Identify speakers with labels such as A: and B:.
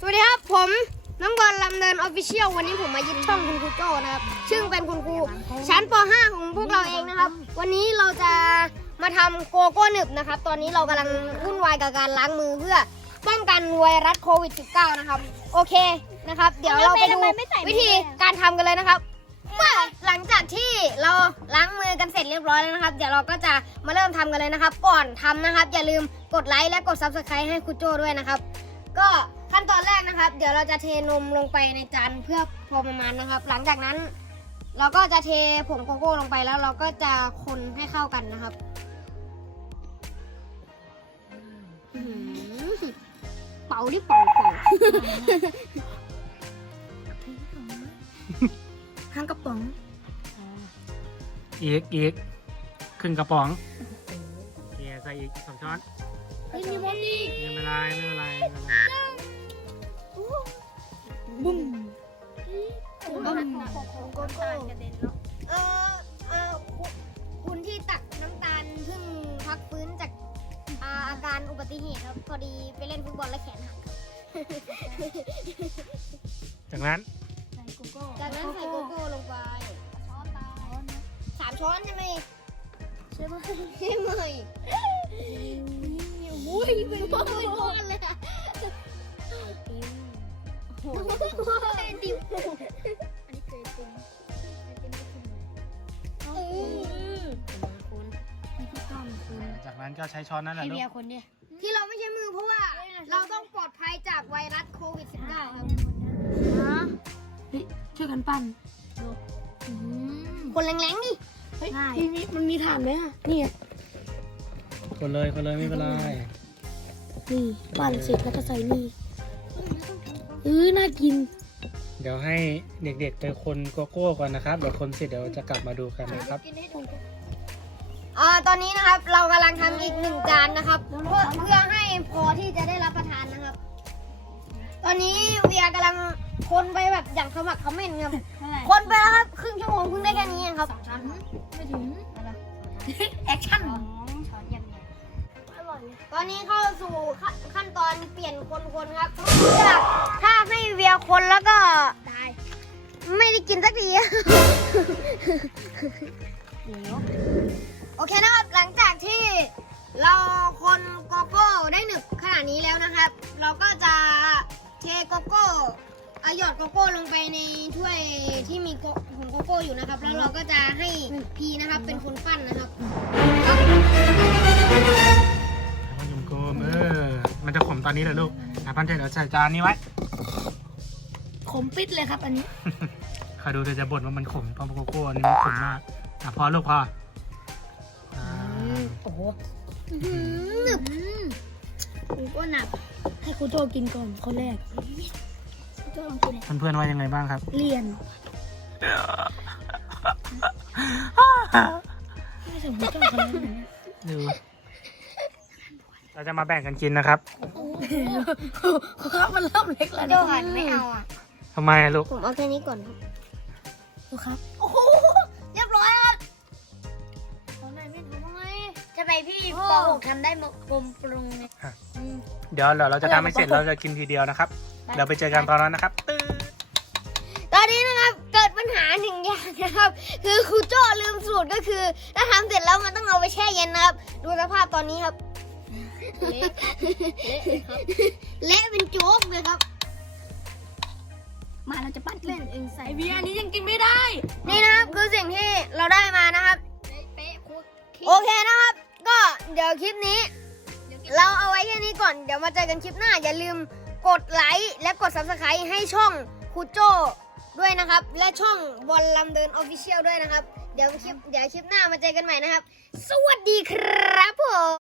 A: วัสดีครับผมน้องบอลลำเนินออฟฟิเชียลวันนี้ผมมายึดช่องคุณครูโจ้นะครับซึ่งเป็นคุณครูชั้นป .5 ของพวกเราเองนะครับวันนี้เราจะมาทำโกโก้หนึบนะครับตอนนี้เรากำลังวุ่นวายกับการล้างมือเพื่อป้องกันไวรัสโควิด -19 นะครับโอเคนะครับเดี๋ยวเราไปดูวิธีการทำกันเลยนะครับเมื่อหลังจากที่เราล้างมือกันเสร็จเรียบร้อยแล้วนะครับเดี๋ยวเราก็จะมาเริ่มทำกันเลยนะครับก่อนทำนะครับอย่าลืมกดไลค์และกด Subscribe ให้ครูโจ้ด้วยนะครับก็ขั้นตอนแรกนะครับเดี๋ยวเราจะเทนมลงไปในจานเพื่อพอประมาณนะครับหลังจากนั้นเราก็จะเทผงโกโก้ลงไปแล้วเราก็จะคนให้เข้ากันนะครับเป่าดิเป่าห้างกระป๋อง
B: อีกครึ่งกระป๋องเกี่ยใส่อีก2 ช้อนไม่เป็นไร
A: บุ้มคุณที่ตักน้ำตาลเพิ่งพักฟื้นจากอาการอุบัติเหตุครับพอดีไปเล่นฟุตบอลและแขนหัก
B: จากนั้น
A: ใส่โกโก้ลงไป3 ช้อนใช่ไหมอุ้ยเป็นก้อนเลยอะติวอันนี้เคยติว
B: จากนั้นก็ใช้ช้อนนั่นแหละลูก
A: ที่เราไม่ใช้มือเพราะว่าเราต้องปลอดภัยจากไวรัสโควิด -19 ครับ
C: ช่วยกันปั้น
A: คนแรงๆดิ
C: มันมีถ่านไหมอ่ะนี่
B: คนเลยไม่เป็นไร
C: นี่ปั้นเสร็จแล้วก็ใส่นี่น่ากิน
B: เดี๋ยวให้เด็กๆไปคนโกโก้ก่อนนะครับเดี๋ยวคนเสร็จเดี๋ยวจะกลับมาดูกันนะครับ
A: ตอนนี้นะครับเรากำลังทำอีก1 จานนะครับเพื่อให้พอที่จะได้รับประทานนะครับตอนนี้เวียกำลังคนไปแบบอย่างขมักเขม้นครับคนไปแล้วครับครึ่งชั่วโมงเพิ่งได้แค่นี้ครับ
C: ไม่ถึง
A: แอคชั่นตอนนี้เข้าสู่ขั้นตอนเปลี่ยนคนครับถ้าให้เวียคนแล้วก็ไม่ได้กินสักทีโอเคนะครับหลังจากที่เราคนโกโก้ได้หนึบขนาดนี้แล้วนะครับเราก็จะเทโกโก้หยอดโกโก้ลงไปในถ้วยที่มีผงโกโก้อยู่นะครับแล้วเราก็จะให้พีนะครับเป็นคนปั้นนะครับ
B: มันยุ่มโกมมันจะขมตอนนี้เลยลูกปั้นเสร็จเดี๋ยวใส่จานนี้ไว้
C: ขมปิดเลยครับอันนี้
B: ใครดูจะบ่นว่ามันขมเพราะโกโก้นี่มันขมมากพอลูกพอ
C: โอ้โหหนึบก็หนักให้ครูโจกินก่อนคนแรก
B: เพื่อนๆว่ายังไงบ้างครับ
C: เรียนไม่ถึงครูโจคนแรก
B: ดูเราจะมาแบ่งกันกินนะครับ
C: ครับมันเริ่มเล็กแล้ว
A: โจหันไม่เอาอ่ะ
B: ทำไมลูก
A: ผมเอาแค่นี้ก่อน
C: ครับ
A: โอ้โหเรียบร้อยครับจะไปพี่ป .6 ทำได้กลมปรุงเลย
B: เดี๋ยวเราจะทำให้เสร็จเราจะกินทีเดียวนะครับเราไปเจอกันตอนนั้นนะครับ
A: ตอนนี้นะครับเกิดปัญหา1 อย่างนะครับคือครูโจ้ลืมสูตรก็คือถ้าทำเสร็จแล้วมันต้องเอาไปแช่เย็นนะครับดูสภาพตอนนี้ครับเละเป็นโจ๊กเลยครับ
C: มาเราจะปั้นเล่นเองใส่เบียร์นี้ยังกินไม่ได้
A: นี่นะครับคือสิ่งที่เราได้มานะครับโอเคนะครับก็เดี๋ยวคลิปนี้เราเอาไว้แค่นี้ก่อนเดี๋ยวมาเจอกันคลิปหน้าอย่าลืมกดไลค์และกด Subscribe ให้ช่องครูโจ้ด้วยนะครับและช่องบอลลำเดิน Official ด้วยนะครับเดี๋ยวคลิปหน้ามาเจอกันใหม่นะครับสวัสดีครับผม